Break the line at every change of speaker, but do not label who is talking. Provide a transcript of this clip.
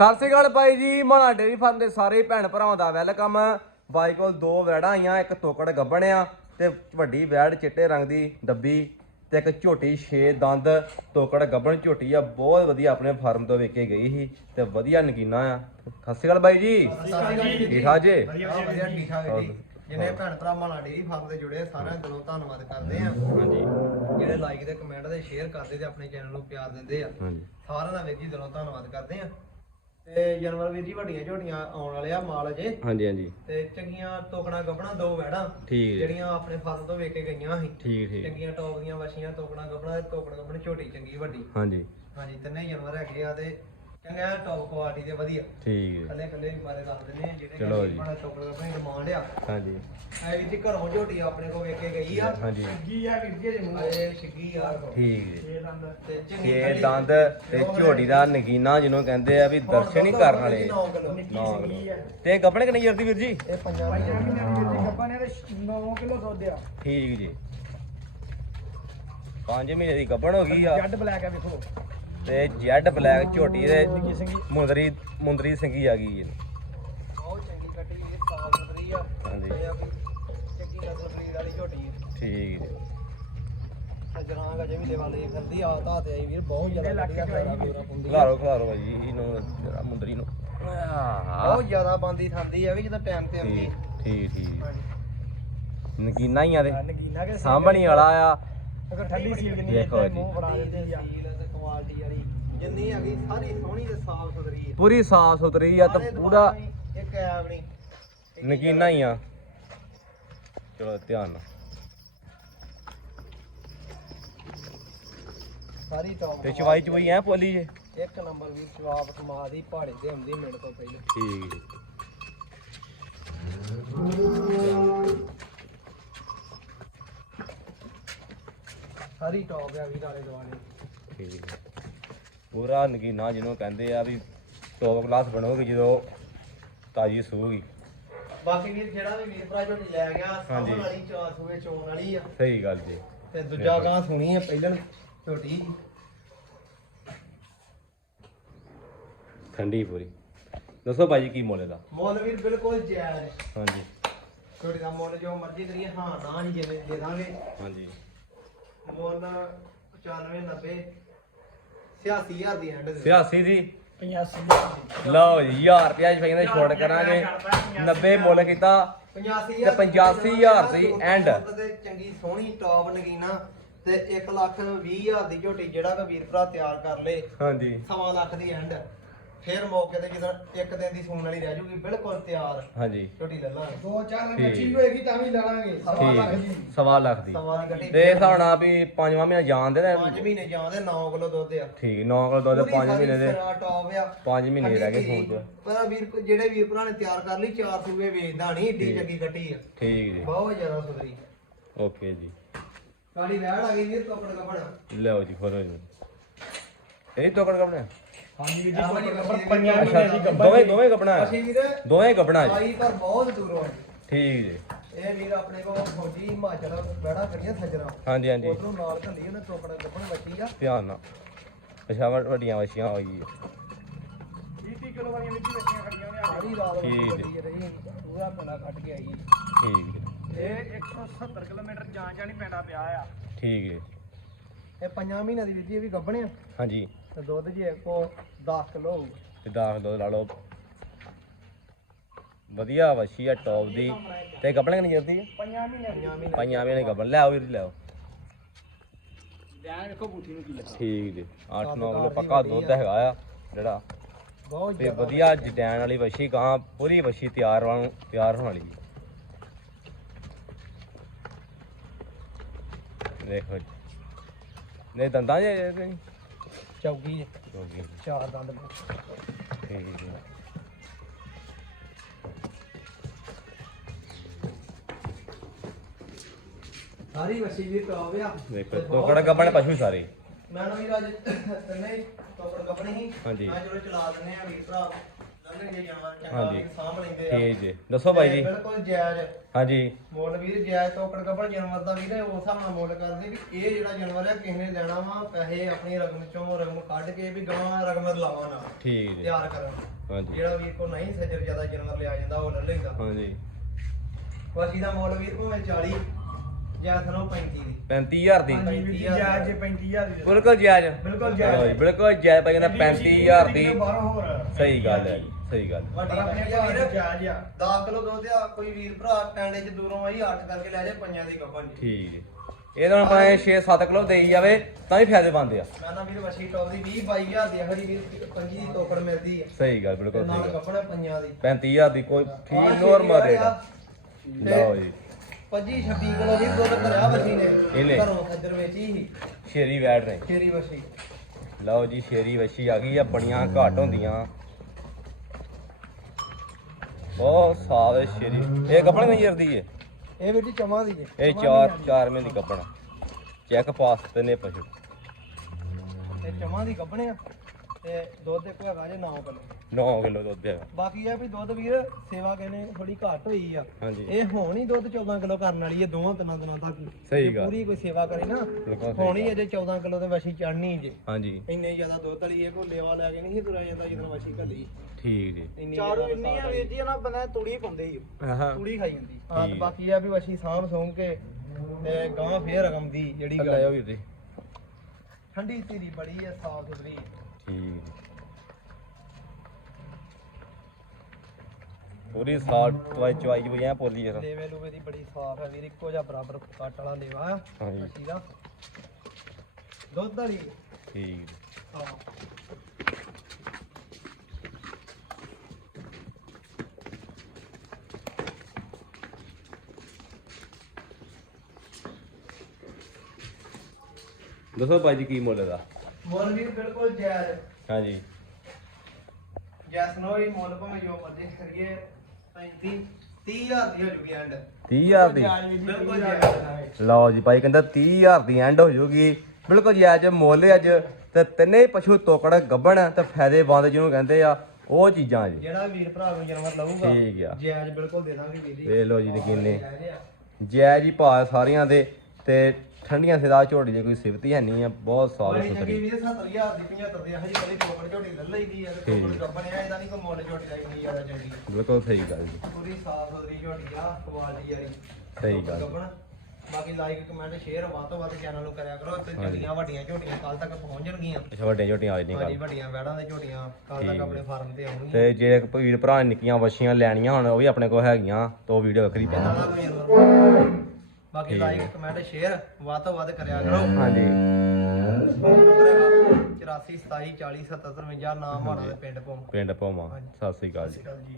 ਸਤਿ ਸ੍ਰੀ ਅਕਾਲ ਬਾਈ ਜੀ ਮਾਣਾ dairy farm ਦੇ ਸਾਰੇ ਭੈਣ ਭਰਾਵਾਂ ਦਾ ਵੈਲਕਮ। ਬਾਈ ਕੋਲ ਦੋ ਵੈੜਾਂ ਆਈਆਂ ਇੱਕ ਤੋਕੜ ਗੱਬਣ ਆ ਤੇ ਵੱਡੀ ਵੈੜ ਚਿੱਟੇ ਰੰਗ ਦੀ ਡੱਬੀ ਤੇ ਇੱਕ ਝੋਟੀ ਛੇ ਦੰਦ ਤੋਕੜ ਗੱਬਣ ਝੋਟੀ ਆ ਬਹੁਤ ਵਧੀਆ ਆਪਣੇ ਫਾਰਮ ਤੋਂ ਵੇਖ ਕੇ ਗਈ ਸੀ ਤੇ ਵਧੀਆ ਨਗੀਨਾ ਆ। ਸਤਿ ਸ੍ਰੀ ਅਕਾਲ ਬਾਈ ਜੀ। ਠੀਕ ਠਾਕ ਜੀ?
ਵਧੀਆ ਵਧੀਆ ਠੀਕ ਠਾਕ ਹੈ ਜੀ। ਜਿਹਨੇ ਭੈਣ ਭਰਾ ਮਾਣਾ ਡੇਰੀ ਫਾਰਮ ਦੇ ਜੁੜੇ ਸਾਰਿਆਂ ਦਾ ਦਿਲੋਂ ਧੰਨਵਾਦ ਕਰਦੇ ਆ।
ਹਾਂਜੀ।
ਜਿਹੜੇ ਲਾਈਕ ਤੇ ਕਮੈਂਟ ਤੇ ਸ਼ੇਅਰ ਕਰਦੇ ਤੇ ਆਪਣੇ ਚੈਨਲ ਨੂੰ ਪਿਆਰ ਦਿੰਦੇ ਆ। ਸਾਰਿਆਂ ਦਾ ਵੀਰ ਜੀ ਦਿਲੋਂ ਧੰਨਵਾਦ ਕਰਦੇ ਆ। ਤੇ ਜਨਵਰ ਵੀਰ ਜੀ ਵੱਡੀਆਂ ਝੋਟੀਆਂ ਆਉਣ ਵਾਲੇ ਆ ਮਾਲ ਅਜੇ।
ਹਾਂਜੀ ਹਾਂਜੀ।
ਤੇ ਚੰਗੀਆਂ ਟੋਕਣਾ ਗੱਬਣਾ ਦੋ ਵੈੜਾਂ
ਠੀਕ
ਜਿਹੜੀਆਂ ਆਪਣੇ ਫਾਰਮ ਤੋਂ ਵੇਖ ਕੇ ਗਈਆਂ ਸੀ।
ਠੀਕ ਠੀਕ।
ਚੰਗੀਆਂ ਟੌਪ ਦੀਆਂ ਵਛੀਆਂ ਟੋਕਣਾ ਗੱਬਣਾ ਤੇ ਟੋਕਣਾ ਗੱਬਣ ਝੋਟੀ ਚੰਗੀ ਵੱਡੀ।
ਹਾਂਜੀ।
ਹਾਂਜੀ ਤਿੰਨੇ ਜਾਨਵਰ ਹੈਗੇ ਆ ਤੇ ਚੰਗਾ ਟੌਪ ਕੁਆਲਿਟੀ ਦੇ ਵਧੀਆ।
ਠੀਕ ਹੈ।
ਕੱਲੇ ਕੱਲੇ ਵੀ ਬਾਰੇ ਦੱਸ ਦਿੰਦੇ ਆ ਜਿਹੜੇ
ਚਲੋ ਜੀ।
ਬੜਾ ਟੋਕਣਾ ਗੱਬਣ ਡਿਮਾਂਡ ਆ।
ਹਾਂਜੀ।
ਐ ਵੀ ਜੀ ਘਰੋਂ ਝੋਟੀ ਆਪਣੇ ਕੋ ਵੇਖ ਕੇ ਗਈ ਆ।
ਹਾਂਜੀ।
ਛਿੱਗੀ ਆ ਵੀਰ ਜੀ ਮੂੰਹ ਇਹ ਛਿੱਗੀ ਆ
ਠੀਕ ਜੀ।
ਇਹ ਦੰਦ। ਤੇ ਚੰਗੀ
ਛੇ
ਕੱਲੀ।
ਦੰਦ ਤੇ ਝੋਟੀ ਦਾ ਨਗੀਨਾ ਜਿਹਨੂੰ ਕਹਿੰਦੇ ਆ ਵੀ ਦਰਸ਼ਨ ਹੀ ਕਰਨ ਵਾਲੇ
ਨੌ ਕਿਲੋ।
ਨੌ ਕਿਲੋ। ਤੇ ਗੱਪਣੇ ਕਿੰਨੀ ਜਰਦੀ ਵੀਰ ਜੀ?
ਇਹ ਪੰਜਾਬੀ
ਠੀਕ ਜੀ। 5 ਮਹੀਨੇ ਦੀ ਗੱਭਣ ਹੋ ਗਈ ਆ।
ਜੱਡ ਬਲੈਕ ਆ ਵੇਖੋ।
ਤੇ ਜੈਡ ਬਲੈਕ ਝੋਟੀ ਦੇ ਮੁੰਦਰੀ ਮੁੰਦਰੀ ਸਿੰਘੀ ਆ ਗਈ ਹੈ
ਬਹੁਤ ਚੰਗੀ ਕੱਟੀ ਇਹ ਸਾਫ਼ ਸੁਥਰੀ ਆ
ਹਾਂਜੀ।
ਵੀ
ਠੀਕ ਜੀ।
ਸਜਰਾਂ ਗਾ ਜਿਵੇਂ ਵਾਲੀ ਫਿਰਦੀ ਆ ਤਾਂ ਤੇ ਆਈ ਵੀਰ ਬਹੁਤ ਜ਼ਿਆਦਾ
ਖਲਾਰੋ ਖਲਾਰੋ ਭਾਜੀ ਇਹਨੂੰ ਜਰਾ ਮੁੰਦਰੀ ਨੂੰ। ਆਹ,
ਬਹੁਤ ਜ਼ਿਆਦਾ ਬੰਦੀ ਖਾਂਦੀ ਆ ਵੀ ਜਦੋਂ ਟਾਈਮ ਤੇ ਆਉਂਦੀ।
ਠੀਕ ਠੀਕ ਨਗੀਨਾ ਹੀ ਆ ਦੇ
ਨਗੀਨਾ ਕੇ
ਸਾਂਭਣੀ ਵਾਲਾ ਆ।
ਅਗਰ ਠੰਡੀ ਸੀਲ ਕਿੰਨੀ
ਦੇਖੋ ਜੀ।
ਕੁਆਲਿਟੀ ਵਾਲੀ ਜਿੰਨੀ ਹੈਗੀ ਸਾਰੀ ਸੋਹਣੀ ਤੇ ਸਾਫ਼ ਸੁਥਰੀ ਆ।
ਪੂਰੀ ਸਾਫ਼ ਸੁਥਰੀ ਆ ਤੇ
ਸਾਰੇ
ਪੂਰਾ
ਦੁਆਲੇ ਹੀ ਇੱਕ ਐਬ ਨਹੀਂ।
ਨਗੀਨਾ ਹੀ ਆ। ਚਲੋ ਧਿਆਨ ਨਾਲ।
ਸਾਰੀ ਟੌਪ
ਤੇ ਚਵਾਈ ਚਵਾਈ ਐ ਪੋਲੀ ਜੇ?
ਇੱਕ ਨੰਬਰ ਵੀ ਜਵਾਬ ਕਮਾ ਦੀ ਪਹਾੜੇ ਤੇ ਆਉਂਦੀ ਮਿੰਟ ਤੋਂ ਪਹਿਲੇ।
ਠੀਕ ਜੀ।
ਸਾਰੀ ਟੌਪ ਆ ਵੀ ਨਾਲੇ ਦੁਆਲੇ।
ਠੀਕ ਹੈ। ਪੂਰਾ ਨਗੀਨਾ ਜਿਹਨੂੰ ਕਹਿੰਦੇ ਆ ਵੀ ਟੌਪ ਕਲਾਸ ਬਣੋਗੀ ਜਦੋਂ ਤਾਜੀ ਸੂਗੀ।
ਬਾਕੀ ਵੀਰ ਜਿਹੜਾ ਵੀ ਵੀਰ ਭਰਾ ਝੋਟੀ ਲੈ ਗਿਆ
ਹਾਂਜੀ।
ਸਾਹਮਣ ਵਾਲੀ ਚਾਰ ਸੂਏ ਚੋਣ ਵਾਲੀ ਆ।
ਸਹੀ ਗੱਲ ਜੀ।
ਤੇ ਦੂਜਾ ਗਾਂ ਸੁਣੀ ਆ ਪਹਿਲਣ ਝੋਟੀ।
ਠੰਡੀ ਪੂਰੀ। ਦੱਸੋ ਭਾਜੀ ਕੀ ਮੁੱਲ ਦਾ
ਮੁੱਲ ਵੀਰ ਬਿਲਕੁਲ ਜਾਇਜ਼
ਹਾਂਜੀ।
ਝੋਟੀ ਦਾ ਮੁੱਲ ਜੋ ਮਰਜ਼ੀ ਕਰੀਏ ਹਾਂ ਨਾ ਨਹੀਂ ਜਿਵੇਂ ਦੇ ਦਾਂਗੇ।
ਹਾਂਜੀ।
ਮੁੱਲ 95 90 86000 ਦੀ ਐਂਡ ਦੇ
86 ਦੀ?
85
ਲਓ ਜੀ 1000 ਰੁਪਿਆ ਜੀ ਭਾਈ ਛੋੜ ਕਰਾਂਗੇ। 90 ਮੁੱਲ ਕੀਤਾ
85000
ਤੇ 85,000 ਦੀ।
ਤੇ ਚੰਗੀ ਸੋਹਣੀ ਟੌਪ ਨਗੀਨਾ ਤੇ 1 ਲੱਖ 20000 ਦੀ ਝੋਟੀ ਜਿਹੜਾ ਕੋ ਵੀਰ ਭਰਾ ਤਿਆਰ ਕਰ ਲੇ।
ਹਾਂਜੀ।
ਸਵਾ ਲੱਖ ਦੀ ਐਂਡ ਫਿਰ ਮੌਕੇ ਤੇ ਜਦੋਂ ਇੱਕ ਦਿਨ ਦੀ ਸੂਣ ਵਾਲੀ ਰਹਿ ਜੂਗੀ ਬਿਲਕੁਲ ਤਿਆਰ।
ਹਾਂਜੀ।
ਝੋਟੀ ਲੈ ਲਾਂਗੇ।
ਦੋ ਚਾਰ
ਠੀਕ।
ਬੱਚੀ ਹੋਏਗੀ ਤਾਂ ਵੀ ਲੈ ਲਾਂਗੇ ਸਵਾ ਲੱਖ
ਠੀਕ
ਦੀ।
ਸਵਾ ਲੱਖ ਦੀ।
ਸਵਾ ਦੀ ਗੱਡੀ।
ਤੇ ਨਾਲ ਵੀ ਪੰਜਵਾਂ ਮਹੀਨਾ ਜਾਣਦੇ ਨੇ
5 ਮਹੀਨੇ ਜਾਂਦੇ 9 ਕਿਲੋ ਦੁੱਧ ਆ।
ਠੀਕ 9 ਕਿਲੋ ਦੁੱਧ
ਪੂਰੀ
5
ਸਾਰੀ
ਮਹੀਨੇ ਦੇ।
ਸਿਰਾ ਟੌਪ ਆ।
5 ਮਹੀਨੇ ਰਹਿ ਗਏ ਸੂਣ ਚ
ਪਰ ਵੀਰ ਕੋ- ਜਿਹੜੇ ਵੀਰ ਭਰਾ ਨੇ ਤਿਆਰ ਕਰ ਲਈ ਚਾਰ ਸੂਏ ਵੇਚਦਾ ਨਹੀਂ ਏਡੀ
ਠੀਕ।
ਚੰਗੀ ਗੱਟੀ ਆ।
ਠੀਕ ਜੀ।
ਬਹੁਤ ਜ਼ਿਆਦਾ ਸੁਧਰੀ।
ਓਕੇ ਜੀ।
ਕਾਲੀ ਵਹਿੜ ਆ ਗਈ ਵੀਰ ਕੱਪੜ ਕੱਪੜ।
ਲਓ ਜੀ ਖੋਲੋ ਜੀ ਇਹ ਤੋਕੜ ਕਪੜਾ?
ਹਾਂਜੀ ਵੀਰ ਪੰਜਾਂ ਮਹੀਨੇ ਦੀ ਗੱਭਣ
ਦੋਵੇਂ ਦੋਵੇਂ ਕਪੜਾ
ਅਸੀਂ ਵੀਰ
ਦੋਵੇਂ ਕਪੜਾ ਜੀ।
ਆਈ ਪਰ ਬਹੁਤ ਦੂਰੋਂ ਆਈ
ਠੀਕ ਜੀ।
ਇਹ ਵੀਰ ਆਪਣੇ ਕੋਲ ਫੌਜੀ ਹਿਮਾਚਲ ਬਹਿੜਾ ਕਰੀਆਂ ਸੱਜਣਾ।
ਹਾਂਜੀ ਹਾਂਜੀ।
ਉਧਰੋਂ ਨਾਲ ਘੱਲੀ ਉਹਨੇ ਟੋਕੜਾ ਕੱਪੜ ਬੱਚੀ ਆ।
ਧਿਆਨ ਨਾਲ। ਅੱਛਾ ਵੱਡ- ਵੱਡੀਆਂ ਵਛੀਆਂ ਹੋ ਗਈ
30 ਕਿਲੋ ਵਾਲੀਆਂ ਵਿੱਚ ਬੱਚੀਆਂ ਖੜੀਆਂ ਨੇ
ਸਾਰੀ ਰਾਤ
ਠੀਕ
ਵੱਡੀ ਰਹੀ ਪੂਰਾ ਪਿੰਡਾ ਕੱਟ ਕੇ ਆਈ
ਠੀਕ ਜੀ।
ਇਹ 170 ਕਿਲੋਮੀਟਰ ਜਾਂ ਜਾਂ ਨਹੀਂ ਪੈਂਦਾ ਪਿਆ ਆ।
ਠੀਕ ਜੀ।
ਇਹ ਪੰਜਾਂ ਮਹੀਨਿਆਂ ਦੀ ਵੀਰ ਜੀ ਇਹ ਵੀ ਗੱਭਣੇ ਆ।
ਹਾਂਜੀ।
ਤੇ ਦੁੱਧ ਜੀ ਕੋ 10 ਕਿਲੋ ਹੋਊ।
ਤੇ ਦਾਖ ਦੋ ਲਾ ਲਓ। ਵਧੀਆ ਵਛੀ ਆ ਟੌਪ ਦੀ। ਤੇ ਕਪੜੇ ਕਿੰਨੀ ਜਰਦੀ ਹੈ
ਪੰਜਾਂ ਮਹੀਨੇ
ਪੰਜਾਂ ਮਹੀਨੇ
ਪੰਜਾਂ ਮਹੀਨੇ ਕਪੜ ਲੈ ਆਓ ਵੀਰ ਲੈ ਆਓ।
ਲੈ ਵੇਖੋ ਬੂਠੀ ਨੂੰ ਕੀ ਲੱਗਾ
ਠੀਕ ਜੀ। 8-9 ਕਿਲੋ ਪੱਕਾ ਦੁੱਧ ਹੈਗਾ ਆ ਜਿਹੜਾ।
ਬਹੁਤ
ਤੇ
ਜ਼ਿਆਦਾ।
ਵਧੀਆ ਜਟੈਨ ਵਾਲੀ ਵਛੀ ਗਾਂ ਪੂਰੀ ਵਛੀ ਤਿਆਰ ਵਾਂ ਤਿਆਰ ਹੋਣ ਵਾਲੀ ਦੇਖੋ ਜੀ। ਨੇ ਦੰਦਾਂ ਜੇ ਨਹੀਂ?
ਚੌਗੀ
ਹੋ
ਚਾਰ ਦੰਦ
ਠੀਕ ਜੀ।
ਸਾਰੀ ਵਸੀ ਵੀ ਟੌਪ ਆ
ਦੇਖੋ ਤੋਕੜ ਗੱਬਣ ਪਸ਼ੂ ਸਾਰੇ।
ਮੈਂ ਨਾ ਵੀਰ ਅੱਜ ਤੰਨੇ ਟੋਕੜ ਕੱਪੜੇ ਹੀ।
ਹਾਂਜੀ।
ਮੈਂ ਚਲੋ ਚਲਾ ਦਿੰਨੇ ਆ ਵੀਰ ਭਰਾ। ਲਈਏ ਜਾਨਵਰ ਚੰਗਾ
ਹਾਂਜੀ।
ਵੀ ਸਾਂਭ ਲੈਂਦੇ ਆ।
ਠੀਕ ਜੀ। ਦੱਸੋ ਬਾਈ ਜੀ।
ਬਿਲਕੁਲ ਜਾਇਜ਼।
ਹਾਂਜੀ।
ਮੁੱਲ ਵੀਰ ਜਾਇਜ਼ ਤੋਕੜ ਕੱਪੜ ਜਾਨਵਰ ਦਾ ਵੀਰ ਉਸ ਹਿਸਾਬ ਨਾਲ ਮੁੱਲ ਕਰਦੇ ਵੀ ਇਹ ਜਿਹੜਾ ਜਾਨਵਰ ਹੈ ਕਿਸੇ ਨੇ ਲੈਣਾ ਵਾ ਪੈਸੇ ਆਪਣੀ ਰਕਮ ਚੋਂ ਰਕਮ ਕੱਢ ਕੇ ਵੀ ਗਾਂ ਰਕਮ ਲਾਵਾਂ ਨਾਲ
ਠੀਕ ਜੀ।
ਤਿਆਰ ਕਰਨ।
ਹਾਂਜੀ।
ਜਿਹੜਾ ਵੀਰ ਕੋ ਨਹੀਂ ਸੱਜਰ ਜ਼ਿਆਦਾ ਜਾਨਵਰ ਲਿਆ ਜਾਂਦਾ ਉਹ ਲੈ ਲੈਂਦਾ
ਹਾਂਜੀ।
ਬਾਕੀ ਦਾ ਮੁੱਲ ਵੀਰ ਭਾਵੇਂ 40 ਜਾਂ ਸਰੋਂ 35 ਦੀ।
35000 ਦੀ।
ਹਾਂਜੀ ਵੀਰ ਜੀ ਜਾਇਜ਼ ਜੇ 35000 ਦੀ।
ਬਿਲਕੁਲ ਜਾਇਜ਼।
ਬਿਲਕੁਲ ਜਾਇਜ਼।
ਬਿਲਕੁਲ ਜਾਇਜ਼। ਭਾਈ ਕਹਿੰਦਾ 35000 ਦੀ
ਬਾਹਰੋਂ ਹੋਰ
ਸਹੀ ਗੱਲ ਹੈ ਜੀ। ਸਹੀ ਗੱਲ
ਵੱਡੀ
ਪਰ ਆਪਣੇ
ਵੀਰ
ਦੀ ਜਾਇਜ਼ ਆ
10 ਕਿਲੋ ਦੁੱਧ ਆ ਕੋਈ ਵੀਰ ਭਰਾ ਟੈਂਡੇ ਚ ਦੂਰੋਂ ਆਈ 8 ਕਰਕੇ ਲੈ ਜਾ ਪੰਜਾਂ ਦੀ ਗੱਭਣ ਜੀ।
ਠੀਕ ਇਹਦਾ ਹੁਣ ਭਾਵੇਂ 6-7 ਕਿਲੋ ਦੇਈ ਜਾਵੇ ਤਾਂ ਵੀ ਫਾਇਦੇ ਬਣਦੇ ਆ।
ਮੈਂ ਨਾ ਵੀਰ ਵਸ਼ੀ ਟੌਪ ਦੀ 20 22000 ਦੀ ਹਰੀ ਵੀਰ 25 ਦੀ ਤੋਕੜ ਮਿਲਦੀ ਹੈ
ਸਹੀ ਗੱਲ
ਤੇ
ਬਿਲਕੁਲ
ਨਾਲ
ਸਹੀ ਗੱਲ।
ਗੱਭਣ ਪੰਜਾਂ ਦੀ।
35000 ਦੀ ਕੋਈ ਠੀਕ ਨੋਰਮਲ
ਆ
ਰੇਟ ਆ।
ਤੇ
ਲਓ ਜੀ।
25 26 ਕਿਲੋ ਵੀਰ ਦੁੱਧ ਕਰਿਆ ਵਸ਼ੀ ਨੇ
ਇਹਨੇ।
ਘਰੋਂ ਖੱਜਰ ਵੇਚੀ ਸੀ।
ਸ਼ੇਰੀ
ਸ਼ੇਰੀ ਵਸ਼ੀ
ਲਓ ਜੀ ਸ਼ੇਰੀ ਵੱਛੀ ਆ ਗਈ ਆ ਬੜੀਆਂ ਘੱਟ ਹੁੰਦੀਆਂ। ਬਹੁਤ ਸਾਫ਼ ਹੈ ਸ਼ੇਰੀ। ਇਹ ਕੱਪੜੇ ਨਹੀਂ ਜਰਦੀ ਹੈ
ਇਹ ਵੀਰ ਜੀ ਚਮਾ ਦੀ ਜੇ
ਇਹ ਚਾਰ ਚਾਰ ਮਹੀਨੇ ਦੀ ਕੱਪੜਾ। ਚੈੱਕ ਪਾਸ ਤੇ ਨੇ ਪਸ਼ੂ।
ਇਹ ਚਮਾ ਦੀ ਗੱਭਣੇ ਆ ਤੇ ਦੁੱਧ ਇੱਕ ਹੈਗਾ ਜੇ 9 ਕਿਲੋ।
9 ਕਿਲੋ ਦੁੱਧ ਹੈਗਾ।
ਬਾਕੀ ਇਹ ਵੀ ਦੁੱਧ ਵੀਰ ਸੇਵਾ ਕਹਿੰਦੇ ਥੋੜੀ ਘੱਟ ਹੋਈ ਆ।
ਹਾਂਜੀ।
ਇਹ ਹੁਣ ਹੀ ਦੁੱਧ 14 ਕਿਲੋ ਕਰਨ ਵਾਲੀ ਹੈ ਦੋਵਾਂ ਤਿੰਨਾਂ ਦਿਨਾਂ ਤੱਕ।
ਸਹੀ ਗੱਲ।
ਪੂਰੀ ਕੋਈ ਸੇਵਾ ਕਰੇ ਨਾ
ਬਿਲਕੁਲ ਸਹੀ
ਹੁਣ ਹੀ ਅਜੇ 14 ਕਿਲੋ ਦੇ ਵਸ਼ੀ ਚੜਨੀ ਜੇ।
ਹਾਂਜੀ।
ਇੰਨੇ ਜ਼ਿਆਦਾ ਦੁੱਧ ਵਾਲੀ ਇਹ ਕੋ ਲੇਵਾ ਲੈ ਕੇ ਨਹੀਂ ਤੁਰਿਆ ਜਾਂਦਾ ਜਦੋਂ ਵਸ਼ੀ ਘੱਲੀ।
ਠੀਕ ਜੀ।
ਚਾਰੋਂ ਇੰਨੀ ਆ ਵੀਰ ਜੀ ਨਾ ਬੰਦਾ ਤੂੜੀ ਪਾਉਂਦੇ ਹੀ ਤੂੜੀ ਖਾਈ ਜਾਂਦੀ।
ਹਾਂ ਤੇ। ਬਾਕੀ ਇਹ ਆ ਵੀ ਵਸ਼ੀ ਸਾਂਭ ਸੌਂ ਕੇ ਤੇ ਗਾਂ ਫੇਰ ਰਕਮ ਦੀ ਜਿਹੜੀ ਗੱਲ।
ਆਓ ਵੀਰ ਜੀ।
ਠੰਡੀ ਧੀਰੀ ਬੜੀ ਹੈ ਸਾਫ਼ ਸੁਥਰੀ।
ਠੀਕ। ਪੂਰੀ ਸਾਲ ਚਵਾਈ ਚਵਾਈ ਹੋਈ ਐ ਪੋਲੀ ਜਰਾ।
ਲੇਵੇ ਲੂਵੇ ਦੀ ਬੜੀ ਸਾਫ਼ ਹੈ ਵੀਰ ਇੱਕੋ ਜਿਹਾ ਬਰਾਬਰ ਕੱਟ ਵਾਲਾ ਲੇਵਾ
ਹਾਂਜੀ।
ਵਸ਼ੀ ਦਾ। ਦੁੱਧ ਵਾਲੀ।
ਠੀਕ।
ਹਾਂ।
ਦੱਸੋ ਭਾਈ ਜੀ ਕੀ ਮੁੱਲ ਦਾ
ਮੁੱਲ ਵੀ ਬਿਲਕੁਲ ਜਾਇਜ਼
ਹਾਂਜੀ।
ਜੈਸ ਨੋ ਹੀ ਮੁੱਲ ਭਾਵੇਂ ਜੋ ਮਰਜ਼ੀ ਕਰੀਏ। 35 30000 ਦੀ ਹੋ ਜੂਗੀ ਐਂਡ
30000 ਦੀ?
ਜਾਇਜ਼ ਵੀਰ ਜੀ
ਬਿਲਕੁਲ
30000
ਜਾਇਜ਼
ਲਓ ਜੀ ਭਾਈ ਕਹਿੰਦਾ 30000 ਦੀ ਐਂਡ ਹੋ ਜੂਗੀ। ਬਿਲਕੁਲ ਜੀ ਅੱਜ ਮੁੱਲ ਅੱਜ। ਤੇ ਤਿੰਨੇ ਪਸ਼ੂ ਤੋਕੜ ਗੱਬਣ ਤੇ ਫਾਇਦੇ ਬੰਦ ਜਿਹਨੂੰ ਕਹਿੰਦੇ ਆ ਉਹ ਚੀਜ਼ਾਂ ਜੀ।
ਜਿਹੜਾ ਵੀਰ ਭਰਾ ਨੂੰ ਜਾਨਵਰ ਲਊਗਾ
ਠੀਕ ਆ।
ਜਾਇਜ਼ ਬਿਲਕੁਲ ਦੇ ਦਾਂਗੇ ਵੀਰ ਜੀ।
ਵੇਖ ਲਓ ਜੀ ਨਕੀਨੇ
ਜਾਇਜ਼
ਜੀ ਭਾਅ ਸਾਰੀਆਂ ਦੇ। ਤੇ ਠੰਡੀਆਂ ਸਿਦਾ ਝੋੜੀ ਦੀ ਕੋਈ ਸਿਫਤ ਹੀ ਨਹੀਂ ਆ ਬਹੁਤ ਸਾਫ਼
ਬੜੀ ਚੰਗੀ
ਸੁਥਰੀ
ਵੀਰ 70000 ਦੀ 75 ਦੀ ਹਜੇ ਕਦੀ ਟੋਕੜ ਝੋਟੀ ਲੈ ਲਈਦੀ ਆ ਤੇ
ਠੀਕ।
ਇਹਦਾ ਨਹੀਂ ਕੋਈ ਮੁੱਲ ਝੋਟੀ ਦਾ ਇੰਨੀ ਜ਼ਿਆਦਾ ਚੰਗੀ
ਬਿਲਕੁਲ ਸਹੀ ਗੱਲ ਜੀ
ਪੂਰੀ ਸਾਫ਼ ਸੁਥਰੀ ਝੋਟੀ ਆ ਕੁਆਲਿਟੀ ਵਾਲੀ
ਸਹੀ ਗੱਲ।
ਗੱਬਣ। ਬਾਕੀ ਲਾਈਕ ਕਮੈਂਟ ਸ਼ੇਅਰ ਵੱਧ ਤੋਂ ਵੱਧ ਚੈਨਲ ਨੂੰ ਕਰਿਆ ਕਰੋ ਤੇ ਚੰਗੀਆਂ ਵੱਡੀਆਂ ਝੋਟੀਆਂ ਕੱਲ ਤੱਕ ਪਹੁੰਚ ਜਾਣਗੀਆਂ
ਅੱਛਾ ਵੱਡੀਆਂ ਝੋਟੀਆਂ ਆ ਜਾਂਦੀਆਂ
ਹਾਂਜੀ ਵੱਡੀਆਂ ਵੈੜਾਂ ਦੇ ਝੋਟੀਆਂ ਕੱਲ
ਠੀਕ
ਤੱਕ। ਆਪਣੇ ਫਾਰਮ ਤੇ ਆਉਣਗੀਆਂ
ਤੇ ਜੇ ਕੋਈ ਵੀਰ ਭਰਾ ਨੇ ਨਿੱਕੀਆਂ ਵੱਛੀਆਂ ਲੈਣੀਆਂ ਹੁਣ ਉਹ ਵੀ ਆਪਣੇ ਕੋਲ ਹੈਗੀਆਂ ਤਾਂ ਉਹ ਵੀਡੀਓ ਵੱਖਰੀ
ਇਹਨਾਂ
ਪਾਵਾਂ
ਦਾ ਕੋਈ ਜਾਨਵਰ। ਬਾਕੀ। ਲਾਈਕ ਕਮੈਂਟ ਸ਼ੇਅਰ ਵੱਧ ਤੋਂ ਵੱਧ ਕਰਿਆ ਕਰੋ।
ਹਾਂਜੀ।
ਫੋਨ ਨੰਬਰ ਹੈਗਾ 84 27 40 77 53 ਨਾਮ ਪਿੰਡ ਭੋਮ।
ਪਿੰਡ ਭੋਮਾ।
ਹਾਂਜੀ।
ਸਤਿ ਸ੍ਰੀ ਅਕਾਲ ਜੀ।
ਸਤਿ ਸ਼੍ਰੀ ਅਕਾਲ ਜੀ।